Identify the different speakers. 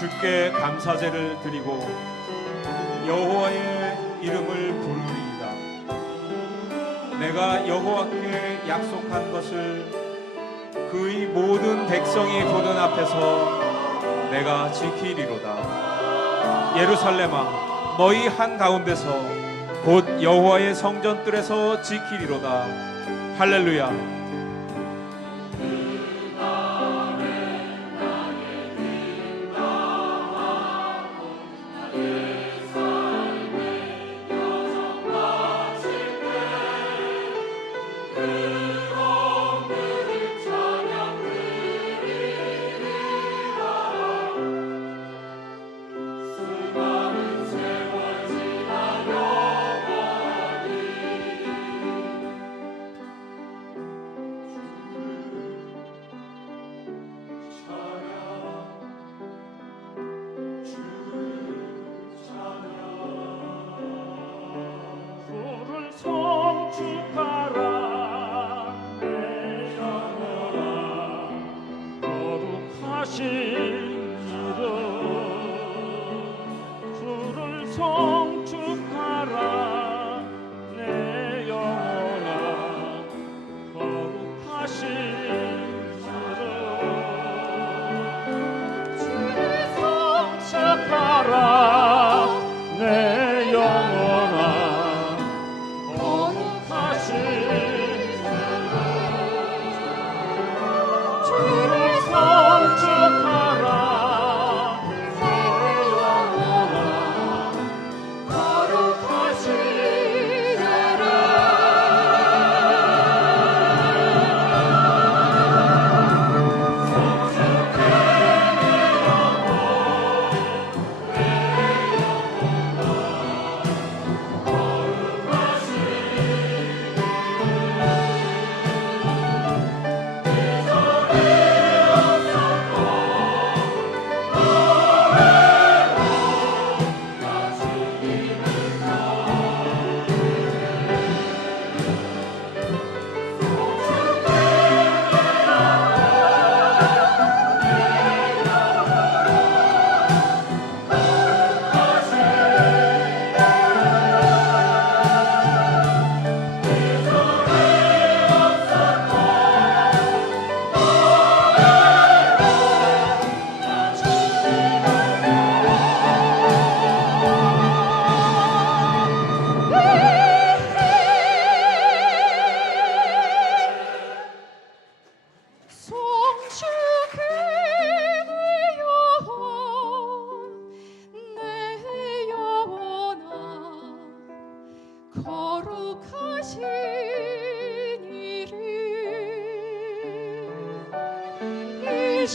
Speaker 1: 주께 감사제를 드리고 여호와의 이름을 부르리이다. 내가 여호와께 약속한 것을 그의 모든 백성이 보는 앞에서 내가 지키리로다. 예루살렘아, 너희 한 가운데서 곧 여호와의 성전뜰에서 지키리로다. 할렐루야.
Speaker 2: 주 이